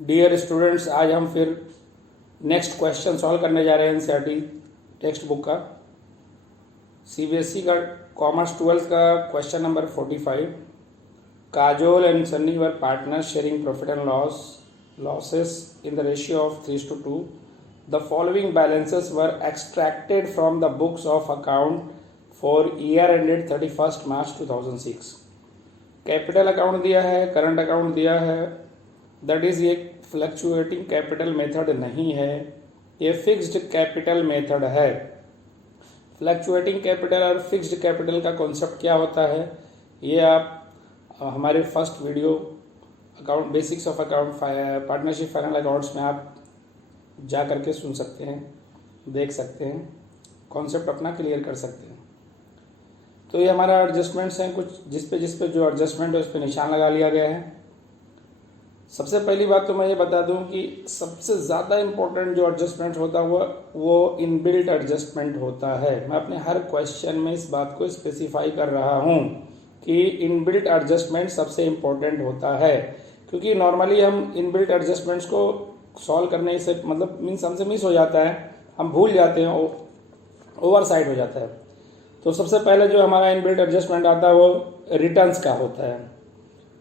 Dear students, आज हम फिर नेक्स्ट क्वेश्चन सॉल्व करने जा रहे हैं एनसीईआरटी टेक्स्ट बुक का सीबीएसई का कॉमर्स 12 का question number 45। Kajol and Sunny were partners sharing profit and losses in the ratio of 3:2। The following balances were extracted from the books of account for year ended 31 March 2006। Capital account दिया है, current account दिया है, that is ये fluctuating capital method नहीं है, ये fixed capital method है। Fluctuating capital और फिक्स्ड कैपिटल का कॉन्सेप्ट क्या होता है ये आप हमारे first video account basics of account partnership final accounts में आप जा करके सुन सकते हैं, देख सकते हैं, कॉन्सेप्ट अपना क्लियर कर सकते हैं। तो ये हमारा एडजस्टमेंट्स हैं कुछ, जिस पे जो एडजस्टमेंट है उस पर निशान लगा लिया गया है। सबसे पहली बात तो मैं ये बता दूं कि सबसे ज़्यादा इम्पोर्टेंट जो एडजस्टमेंट होता है वो इनबिल्ट एडजस्टमेंट होता है। मैं अपने हर क्वेश्चन में इस बात को स्पेसिफाई कर रहा हूं कि इनबिल्ट एडजस्टमेंट सबसे इम्पोर्टेंट होता है, क्योंकि नॉर्मली हम इनबिल्ट एडजस्टमेंट्स को सॉल्व करने से मतलब मीन्स हमसे मिस हो जाता है, हम भूल जाते हैं, ओवर साइड हो जाता है। तो सबसे पहले जो हमारा इनबिल्ट एडजस्टमेंट आता है वो रिटर्न्स का होता है।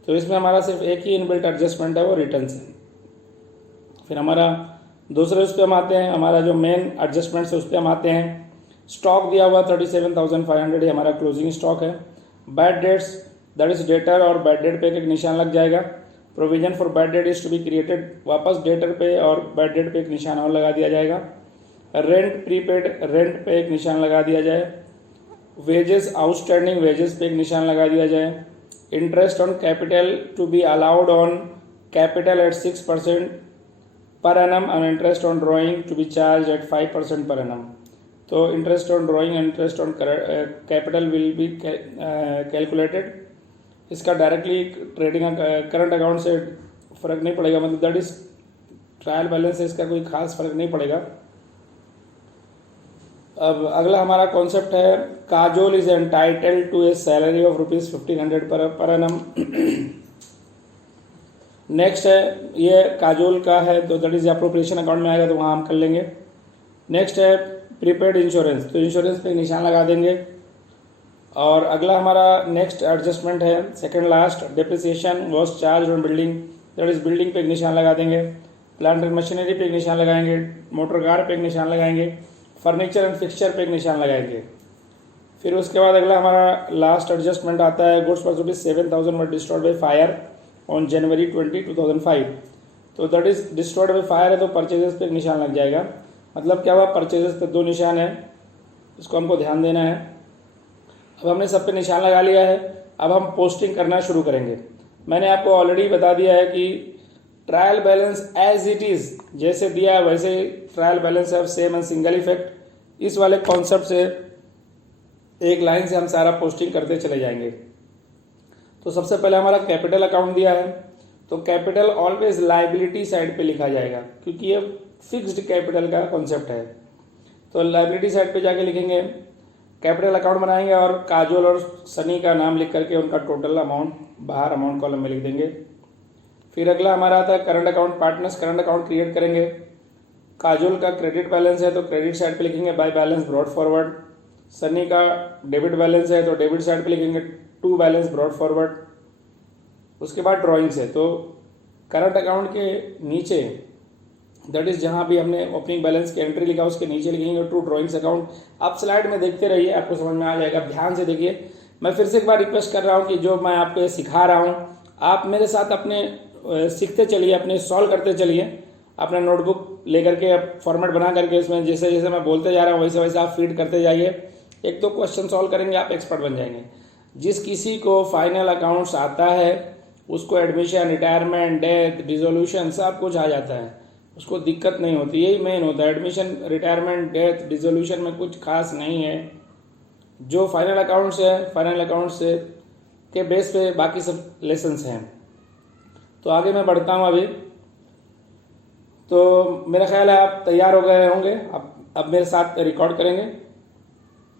तो इसमें हमारा सिर्फ एक ही इनबिल्ट एडजस्टमेंट है, वो रिटर्न्स है। फिर हमारा दूसरे उस पर हम आते हैं, हमारा जो मेन एडजस्टमेंट है उस पर हम आते हैं। स्टॉक दिया हुआ 37,500 हमारा क्लोजिंग स्टॉक है। Bad debts, that is debtor और बैड डेट पे एक निशान लग जाएगा। Provision for bad debt is to be created, वापस डेटर पे और बैड डेट पे एक निशान और लगा दिया जाएगा। रेंट प्रीपेड, रेंट पे एक निशान लगा दिया जाए। वेजेस आउटस्टैंडिंग, वेजेस पे एक निशान लगा दिया जाए। Interest on capital to be allowed on capital at 6% per annum and interest on drawing to be charge at 5% per annum. तो interest on drawing and interest on capital will be calculated. इसका directly trading current account से फ़र्क नहीं पड़ेगा, मतलब that is trial balance है, इसका कोई खास फर्क नहीं पड़ेगा। अब अगला हमारा कॉन्सेप्ट है Kajol is entitled to a salary of ₹1500 per annum. Next है ये काजोल का है, तो दैट इज अप्रोप्रिएशन अकाउंट में आएगा तो वहाँ हम कर लेंगे। नेक्स्ट है प्रीपेड इंश्योरेंस, तो इंश्योरेंस पे निशान लगा देंगे। और अगला हमारा नेक्स्ट एडजस्टमेंट है second last, depreciation was charge on building, that is building पे एक निशान लगा देंगे। प्लांट एंड मशीनरी पे एक निशान लगाएंगे। मोटर कार पे एक निशान लगाएंगे। फर्नीचर एंड फिक्सचर पे एक निशान लगाएंगे। फिर उसके बाद अगला हमारा लास्ट एडजस्टमेंट आता है goods for rupees 7,000 were destroyed by fire on January 20, 2005। तो that is destroyed by fire है तो परचेजेस पे एक निशान लग जाएगा। मतलब क्या हुआ, परचेजेस पे 2 निशान है, इसको हमको ध्यान देना है। अब हमने सब पे निशान लगा लिया है, अब हम पोस्टिंग करना शुरू करेंगे। मैंने आपको ऑलरेडी बता दिया है कि trial balance as it is जैसे दिया है वैसे ट्रायल बैलेंस है, सेम एंड सिंगल इफेक्ट। इस वाले कॉन्सेप्ट से एक लाइन से हम सारा पोस्टिंग करते चले जाएंगे। तो सबसे पहले हमारा कैपिटल अकाउंट दिया है, तो कैपिटल ऑलवेज लाइबिलिटी साइड पे लिखा जाएगा, क्योंकि ये फिक्स्ड कैपिटल का कॉन्सेप्ट है। तो लाइबिलिटी साइड पे जाके लिखेंगे, कैपिटल अकाउंट बनाएंगे और काजोल और सनी का नाम लिख करके उनका टोटल अमाउंट बाहर अमाउंट कॉलम में लिख देंगे। फिर अगला हमारा आता है current account, partners current account create करेंगे। काजोल का क्रेडिट बैलेंस है तो क्रेडिट साइड पे लिखेंगे by balance brought forward. Sunny का डेबिट बैलेंस है तो डेबिट साइड पे लिखेंगे टू बैलेंस ब्रॉड फॉरवर्ड। उसके बाद ड्रॉइंग्स है तो करंट अकाउंट के नीचे दैट इज जहां भी हमने ओपनिंग बैलेंस की एंट्री लिखा उसके नीचे लिखेंगे टू ड्रॉइंग्स अकाउंट। आप स्लाइड में देखते रहिए, आपको समझ में आ जाएगा, ध्यान से देखिए। मैं फिर से एक बार रिक्वेस्ट कर रहा हूँ कि जो मैं आपको सिखा रहा हूँ आप मेरे साथ अपने सीखते चलिए, अपने सॉल्व करते चलिए। अपना नोटबुक लेकर के फॉर्मेट बना करके इसमें जैसे जैसे मैं बोलते जा रहा हूँ वैसे वैसे आप फीड करते जाइए। 1-2 क्वेश्चन सॉल्व करेंगे, आप एक्सपर्ट बन जाएंगे। जिस किसी को फाइनल अकाउंट्स आता है उसको एडमिशन, रिटायरमेंट, डेथ, डिसोल्यूशन सब कुछ आ जाता है, उसको दिक्कत नहीं होती। यही मेन होता है, एडमिशन, रिटायरमेंट, डेथ, डिसोल्यूशन में कुछ खास नहीं है। जो फाइनल अकाउंट्स है, फाइनल अकाउंट्स के बेस पे बाकी सब लेसन्स हैं। तो आगे मैं बढ़ता हूँ अभी। तो मेरा ख्याल है आप तैयार हो गए होंगे, अब मेरे साथ रिकॉर्ड करेंगे।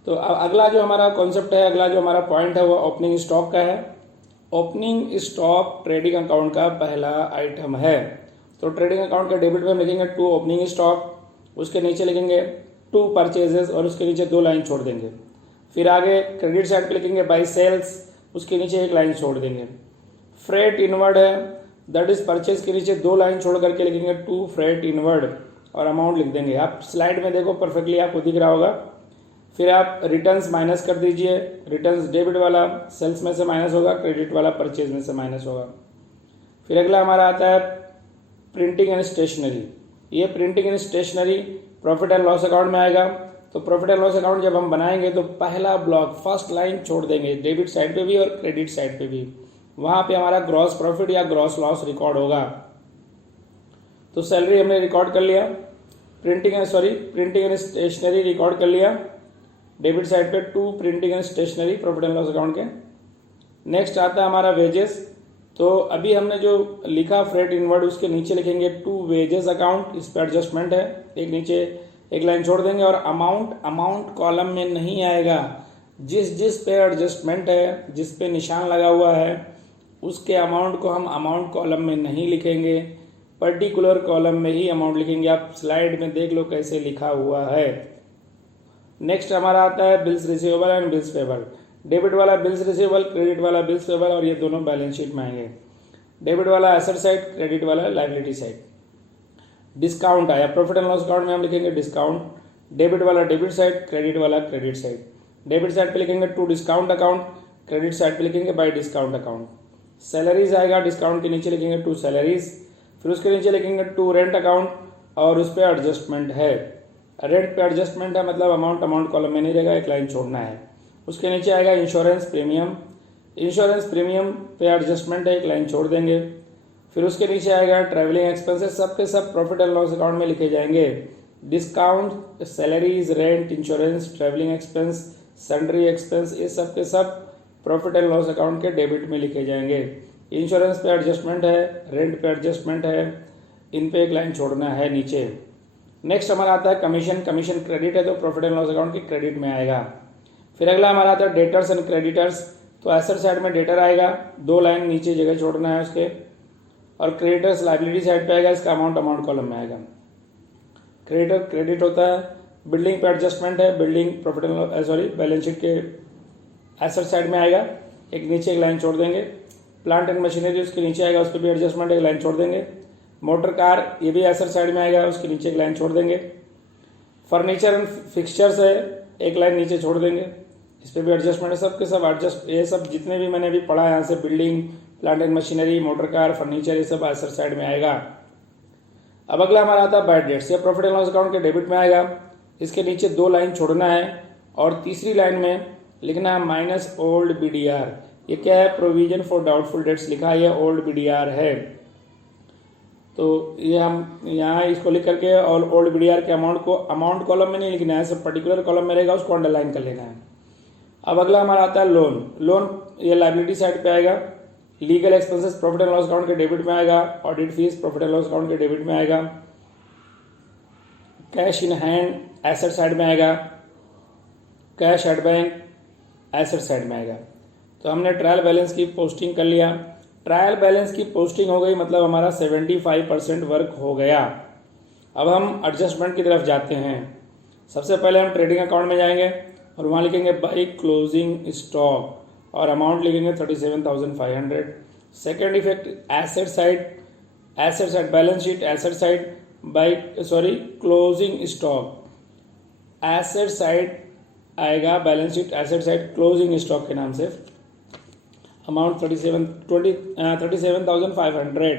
तो अगला जो हमारा कॉन्सेप्ट है, अगला जो हमारा पॉइंट है वो ओपनिंग स्टॉक का है। ओपनिंग स्टॉक ट्रेडिंग अकाउंट का पहला आइटम है। तो ट्रेडिंग अकाउंट के डेबिट में हम लिखेंगे 2 ओपनिंग स्टॉक, उसके नीचे लिखेंगे 2 परचेजेस और उसके नीचे 2 लाइन छोड़ देंगे। फिर आगे क्रेडिट साइड पे लिखेंगे बाई सेल्स, उसके नीचे 1 लाइन छोड़ देंगे। फ्रेट इनवर्ड है, दैट इज परचेज के नीचे 2 लाइन छोड़ करके लिखेंगे 2 फ्रेट इनवर्ड और अमाउंट लिख देंगे। आप स्लाइड में देखो परफेक्टली आपको दिख रहा होगा। फिर आप रिटर्न्स माइनस कर दीजिए, रिटर्न्स डेबिट वाला सेल्स में से माइनस होगा, क्रेडिट वाला परचेज में से माइनस होगा। फिर अगला हमारा आता है प्रिंटिंग एंड स्टेशनरी। ये printing and stationery profit and loss account में आएगा। तो प्रॉफिट एंड लॉस अकाउंट जब हम बनाएंगे तो पहला ब्लॉक फर्स्ट लाइन छोड़ देंगे, डेबिट साइड पे भी और क्रेडिट साइड पे भी। वहां पे हमारा ग्रॉस प्रॉफिट या ग्रॉस लॉस रिकॉर्ड होगा। तो सैलरी हमने रिकॉर्ड कर लिया, प्रिंटिंग एंड स्टेशनरी रिकॉर्ड कर लिया डेबिट साइड पे 2 printing and stationery profit and loss account के। नेक्स्ट आता है हमारा वेजेस। तो अभी हमने जो लिखा फ्रेट इनवर्ड, उसके नीचे लिखेंगे 2 वेजेस अकाउंट, इस पे एडजस्टमेंट है, एक नीचे 1 लाइन छोड़ देंगे। और अमाउंट कॉलम में नहीं आएगा, जिस पे एडजस्टमेंट है, जिस पे निशान लगा हुआ है उसके अमाउंट को हम अमाउंट कॉलम में नहीं लिखेंगे, पर्टिकुलर कॉलम में ही अमाउंट लिखेंगे। आप स्लाइड में देख लो कैसे लिखा हुआ है। नेक्स्ट हमारा आता है bills receivable and bills payable. Debit वाला बिल्स रिसीवेबल, क्रेडिट वाला बिल्स पेबल, और ये दोनों बैलेंस शीट में आएंगे। डेबिट वाला एसेट साइड, क्रेडिट वाला लायबिलिटी साइड। डिस्काउंट आया, प्रॉफिट एंड लॉस अकाउंट में हम लिखेंगे डिस्काउंट, डेबिट वाला डेबिट साइड, क्रेडिट वाला क्रेडिट साइड। डेबिट साइड पे लिखेंगे 2 डिस्काउंट अकाउंट, क्रेडिट साइड पे लिखेंगे बाय डिस्काउंट अकाउंट। सैलरीज आएगा, डिस्काउंट के नीचे लिखेंगे 2 सैलरीज, फिर उसके नीचे लिखेंगे 2 रेंट अकाउंट और उस पर एडजस्टमेंट है। रेंट पे एडजस्टमेंट है मतलब अमाउंट कॉलम में नहीं रहेगा, 1 लाइन छोड़ना है। उसके नीचे आएगा इंश्योरेंस प्रीमियम, इंश्योरेंस प्रीमियम पे एडजस्टमेंट है, 1 लाइन छोड़ देंगे। फिर उसके नीचे आएगा ट्रैवलिंग एक्सपेंसेस, सब के सब प्रॉफिट एंड लॉस अकाउंट में लिखे जाएंगे। Discount, salaries, rent, insurance, travelling expense, salary expense, ये सब के सब प्रॉफिट एंड लॉस अकाउंट के डेबिट में लिखे जाएंगे। इंश्योरेंस पे एडजस्टमेंट है, रेंट पे एडजस्टमेंट है, इन पे 1 लाइन छोड़ना है नीचे। नेक्स्ट हमारा आता है कमीशन क्रेडिट है तो प्रॉफिट एंड लॉस अकाउंट के क्रेडिट में आएगा। फिर अगला हमारा आता है डेटर्स एंड क्रेडिटर्स। तो एसेट साइड में डेटर आएगा, 2 लाइन नीचे जगह छोड़ना है उसके, और क्रेडिटर्स लायबिलिटी साइड पे आएगा, इसका अमाउंट कॉलम में आएगा। क्रेडिटर क्रेडिट होता है, बिल्डिंग पे एडजस्टमेंट है, building profit and balance sheet के एसेट साइड में आएगा, एक नीचे 1 लाइन छोड़ देंगे। प्लांट एंड मशीनरी उसके नीचे आएगा, उस पर भी एडजस्टमेंट 1 लाइन छोड़ देंगे। मोटर कार ये भी एसेट साइड में आएगा, उसके नीचे 1 लाइन छोड़ देंगे। फर्नीचर एंड फिक्सचर्स है, 1 लाइन नीचे छोड़ देंगे, इस पर भी एडजस्टमेंट है। सब के सब एडजस्ट, ये सब जितने भी मैंने अभी पढ़ा है यहाँ से, building, plant and machinery, motor car, furniture, ये सब एसेट साइड में आएगा। अब अगला हमारा आता है बैड डेट्स। ये प्रॉफिट एंड लॉस अकाउंट के डेबिट में आएगा, इसके नीचे 2 लाइन छोड़ना है और तीसरी लाइन में लिखना है माइनस ओल्ड BDR। ये क्या है? प्रोविजन फॉर डाउटफुल डेट्स लिखा है, ये ओल्ड BDR है। तो ये हम यहाँ इसको लिख करके और ओल्ड BDR के अमाउंट को अमाउंट कॉलम में नहीं लिखना है, सब पर्टिकुलर कॉलम में रहेगा, उसको अंडरलाइन कर लेना है। अब अगला हमारा आता है लोन ये लायबिलिटी साइड पे आएगा। Legal expenses profit and loss account के डेबिट में आएगा, audit fees profit and loss account के डेबिट में आएगा। Cash in hand asset side में आएगा, cash at bank asset side में आएगा। तो हमने ट्रायल बैलेंस की पोस्टिंग कर लिया। ट्रायल बैलेंस की पोस्टिंग हो गई मतलब हमारा 75% वर्क हो गया। अब हम एडजस्टमेंट की तरफ जाते हैं। सबसे पहले हम ट्रेडिंग अकाउंट में जाएंगे और वहाँ लिखेंगे बाई क्लोजिंग स्टॉक और अमाउंट लिखेंगे 37,500। Second effect asset side balance sheet asset side closing stock asset side आएगा, balance sheet asset side closing stock के नाम से अमाउंट 37,500।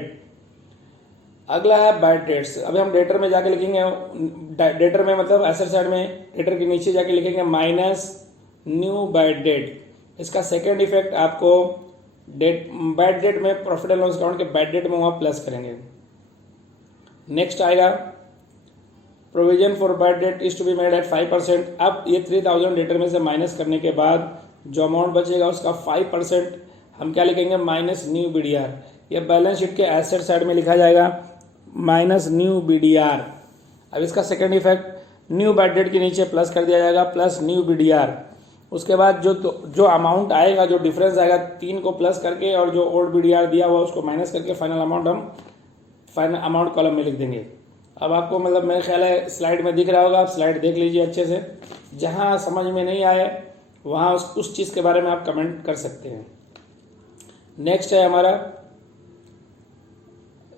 अगला है बैड डेट्स। अभी हम डेटर में जाके लिखेंगे, डेटर में मतलब एसेट साइड में डेटर के नीचे जाके लिखेंगे माइनस न्यू बैड डेट। इसका सेकेंड इफेक्ट आपको बैड डेट में प्रॉफिट एंड लॉस अकाउंट के बैड डेट में वहाँ प्लस करेंगे। नेक्स्ट आएगा provision for bad debt is to be made at 5%। अब ये 3,000 डेटर में से माइनस करने के बाद जो अमाउंट बचेगा उसका 5% हम क्या लिखेंगे? Minus new BDR। ये बैलेंस शीट के एसेट साइड में लिखा जाएगा माइनस न्यू BDR। अब इसका second effect new bad date के नीचे प्लस कर दिया जाएगा प्लस न्यू BDR। उसके बाद जो अमाउंट आएगा, जो डिफरेंस आएगा 3 को प्लस करके और जो ओल्ड BDR दिया हुआ उसको माइनस करके फाइनल अमाउंट हम फाइनल अमाउंट कॉलम में लिख देंगे। अब आपको मतलब मेरे ख्याल है स्लाइड में दिख रहा होगा, आप स्लाइड देख लीजिए अच्छे से। जहाँ समझ में नहीं आए वहाँ उस चीज़ के बारे में आप कमेंट कर सकते हैं। नेक्स्ट है हमारा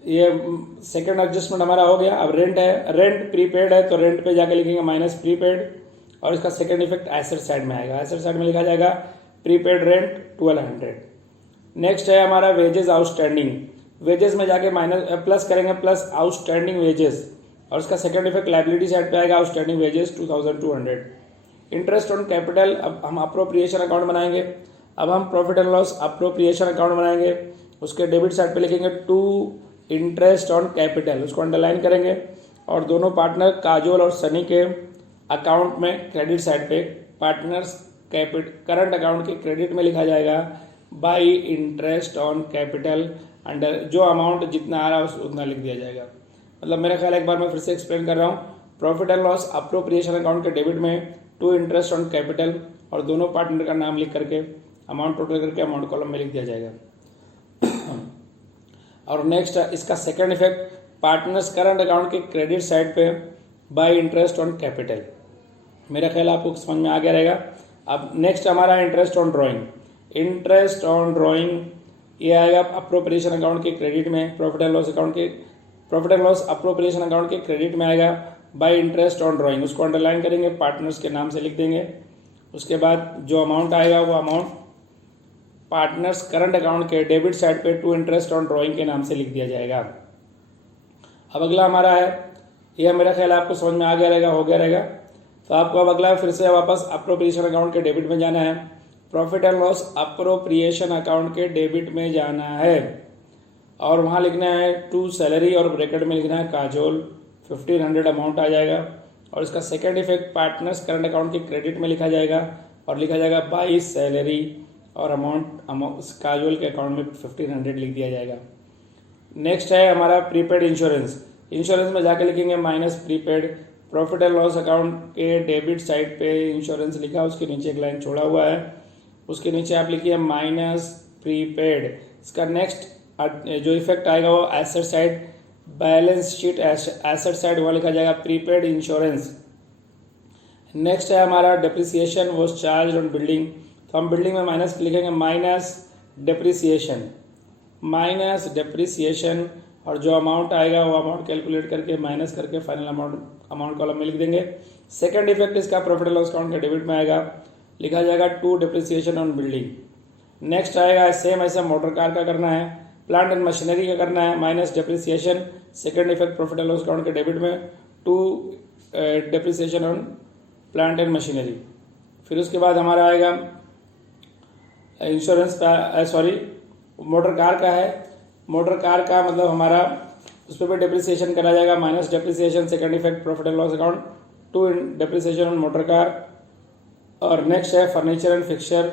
ये सेकंड एडजस्टमेंट हमारा हो गया। अब रेंट है, रेंट प्रीपेड है तो रेंट पे जाके लिखेंगे माइनस प्रीपेड, और इसका सेकंड इफेक्ट एसेट साइड में आएगा। एसेट साइड में लिखा जाएगा प्रीपेड रेंट 1200। नेक्स्ट है हमारा वेजेस आउटस्टैंडिंग। वेजेस में जाके माइनस प्लस करेंगे, प्लस आउटस्टैंडिंग वेजेस, और इसका सेकंड इफेक्ट लायबिलिटी साइड पे आएगा outstanding wages 2200। Interest on capital, अब हम अप्रोप्रिएशन अकाउंट बनाएंगे। अब हम profit and loss appropriation account बनाएंगे। उसके डेबिट साइड पे लिखेंगे टू इंटरेस्ट ऑन कैपिटल, उसको अंडरलाइन करेंगे, और दोनों पार्टनर काजोल और सनी के अकाउंट में क्रेडिट साइड पे पार्टनर्स करंट अकाउंट के क्रेडिट में लिखा जाएगा by interest on capital, under जो अमाउंट जितना आ रहा है उतना लिख दिया जाएगा। मतलब मेरा ख्याल एक बार मैं फिर से एक्सप्लेन कर रहा हूँ। Profit and loss appropriation account के डेबिट में टू इंटरेस्ट ऑन कैपिटल, और दोनों पार्टनर का नाम लिख करके अमाउंट टोटल करके अमाउंट कॉलम में लिख दिया जाएगा। और नेक्स्ट इसका second effect partners current account के क्रेडिट साइड पे बाय इंटरेस्ट ऑन कैपिटल। मेरा ख्याल आपको समझ में आ गया रहेगा। अब नेक्स्ट हमारा interest on drawing. Interest on drawing ये आएगा अप्रोप्रिएशन अकाउंट के क्रेडिट में, प्रॉफिट एंड लॉस अकाउंट के profit and loss appropriation account के क्रेडिट में आएगा बाय इंटरेस्ट ऑन ड्राइंग, उसको अंडरलाइन करेंगे, पार्टनर्स के नाम से लिख देंगे। उसके बाद जो अमाउंट आएगा वो अमाउंट पार्टनर्स करंट अकाउंट के डेबिट साइड पे टू इंटरेस्ट ऑन ड्राइंग के नाम से लिख दिया जाएगा। अब अगला हमारा है, यह मेरा ख्याल आपको समझ में आ गया रहेगा, हो गया रहेगा। तो आपको अब अगला फिर से वापस अप्रोप्रिएशन अकाउंट के डेबिट में जाना है। Profit and loss appropriation account के डेबिट में जाना है, और वहाँ लिखना है टू सैलरी, और ब्रैकेट में लिखना है काजोल, 1500 अमाउंट आ जाएगा। और इसका second effect partners current account के क्रेडिट में लिखा जाएगा, और लिखा जाएगा बाई सैलरी, और अमाउंट काजोल के अकाउंट में 1500 लिख दिया जाएगा। नेक्स्ट है हमारा प्रीपेड इंश्योरेंस। इंश्योरेंस में जाके लिखेंगे minus prepaid. Profit and loss account के डेबिट साइड पे इंश्योरेंस लिखा, उसके नीचे एक लाइन छोड़ा हुआ है, उसके नीचे आप लिखिए माइनस प्रीपेड। इसका नेक्स्ट जो इफेक्ट आएगा वो asset side, balance sheet asset side, वहाँ लिखा जाएगा प्रीपेड इंश्योरेंस। नेक्स्ट है हमारा depreciation was charge on building. तो हम बिल्डिंग में माइनस लिखेंगे माइनस डेप्रिसिएशन, माइनस डेप्रिसिएशन, और जो अमाउंट आएगा वो अमाउंट कैलकुलेट करके माइनस करके फाइनल अमाउंट कॉलम में लिख देंगे। सेकंड इफेक्ट इसका प्रॉफिट एंड लॉस अकाउंट के डेबिट में आएगा, लिखा जाएगा to depreciation on building. Next आएगा सेम ऐसा मोटर कार का करना है, प्लांट एंड मशीनरी का करना है, minus depreciation, second effect profit and loss account के डेबिट में to depreciation on plant and machinery. फिर उसके बाद हमारा आएगा इंश्योरेंस मोटर कार का है। मोटर कार का मतलब हमारा उस पर भी डेप्रिसिएशन करा जाएगा, minus depreciation, second effect profit and loss account to depreciation on motor car. और नेक्स्ट है फर्नीचर एंड फिक्सचर,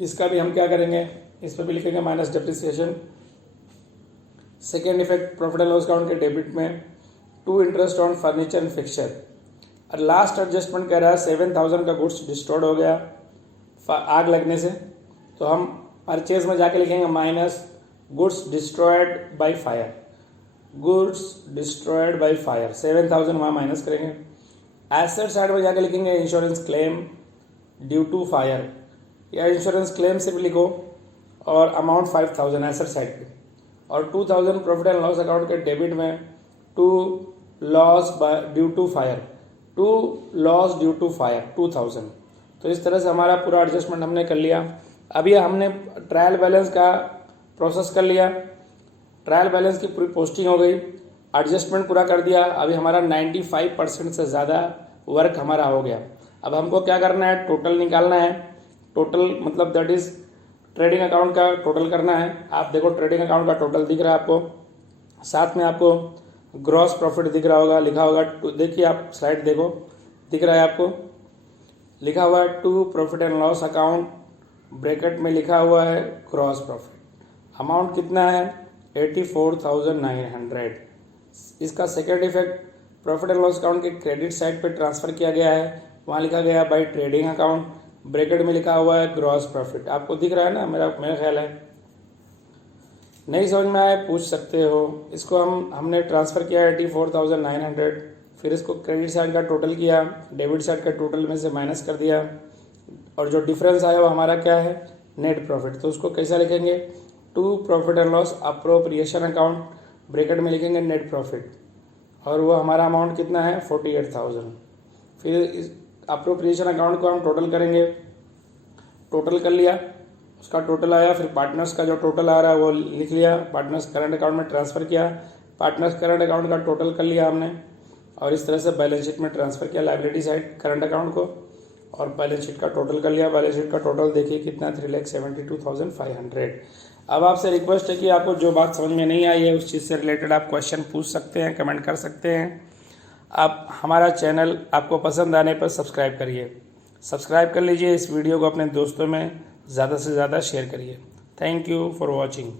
इसका भी हम क्या करेंगे, इस पर भी लिखेंगे minus depreciation, second effect profit and loss account के डेबिट में to interest on furniture and fixture. और लास्ट एडजस्टमेंट कह रहा है 7000 का गुड्स डिस्ट्रॉयड हो गया आग लगने से, तो हम परचेज में जाके लिखेंगे minus goods destroyed by fire, goods destroyed by fire 7000 वहाँ माइनस करेंगे। एसेट साइड में जाके लिखेंगे insurance claim due to fire, या इंश्योरेंस क्लेम से भी लिखो, और अमाउंट 5000 एसेट साइड पे, और 2000 प्रॉफिट एंड लॉस अकाउंट के डेबिट में to loss due to fire, to loss due to fire 2000। तो इस तरह से हमारा पूरा एडजस्टमेंट हमने कर लिया। अभी हमने ट्रायल बैलेंस का प्रोसेस कर लिया, ट्रायल बैलेंस की पूरी पोस्टिंग हो गई, एडजस्टमेंट पूरा कर दिया। अभी हमारा 95% से ज़्यादा वर्क हमारा हो गया। अब हमको क्या करना है, टोटल निकालना है। टोटल मतलब दैट इज ट्रेडिंग अकाउंट का टोटल करना है। आप देखो ट्रेडिंग अकाउंट का टोटल दिख रहा है आपको, साथ में आपको ग्रॉस प्रॉफिट दिख रहा होगा, लिखा होगा, देखिए आप स्लाइड देखो, दिख रहा है आपको, लिखा हुआ है to profit and loss account, bracket में लिखा हुआ है ग्रॉस प्रॉफिट। अमाउंट कितना है 84,900। इसका second effect profit and loss account के क्रेडिट साइड पे ट्रांसफर किया गया है, वहाँ लिखा गया है बाई ट्रेडिंग अकाउंट, ब्रैकेट में लिखा हुआ है ग्रॉस प्रॉफिट। आपको दिख रहा है ना, मेरा ख्याल है नहीं समझ में आए पूछ सकते हो। इसको हमने ट्रांसफ़र किया 84,900, फिर इसको क्रेडिट साइड का टोटल किया, डेबिट साइड का टोटल में से माइनस कर दिया, और जो डिफरेंस आया वो हमारा क्या है, नेट प्रॉफिट। तो उसको कैसा लिखेंगे, to profit and loss appropriation account, bracket में लिखेंगे नेट प्रॉफिट, और वो हमारा अमाउंट कितना है 48,000। फिर इस अप्रोप्रिएशन अकाउंट को हम टोटल करेंगे, टोटल कर लिया, उसका टोटल आया, फिर पार्टनर्स का जो टोटल आ रहा है वो लिख लिया, पार्टनर्स करंट अकाउंट में ट्रांसफ़र किया, पार्टनर्स करंट अकाउंट का टोटल कर लिया हमने, और इस तरह से बैलेंस शीट में ट्रांसफ़र किया लायबिलिटी साइड करंट अकाउंट को, और बैलेंस शीट का टोटल कर लिया। बैलेंस शीट का टोटल देखिए कितना 3,72,500। अब आपसे रिक्वेस्ट है कि आपको जो बात समझ में नहीं आई है उस चीज़ से रिलेटेड आप क्वेश्चन पूछ सकते हैं, कमेंट कर सकते हैं। आप हमारा चैनल आपको पसंद आने पर सब्सक्राइब करिए, सब्सक्राइब कर लीजिए, इस वीडियो को अपने दोस्तों में ज़्यादा से ज़्यादा शेयर करिए। Thank you for watching.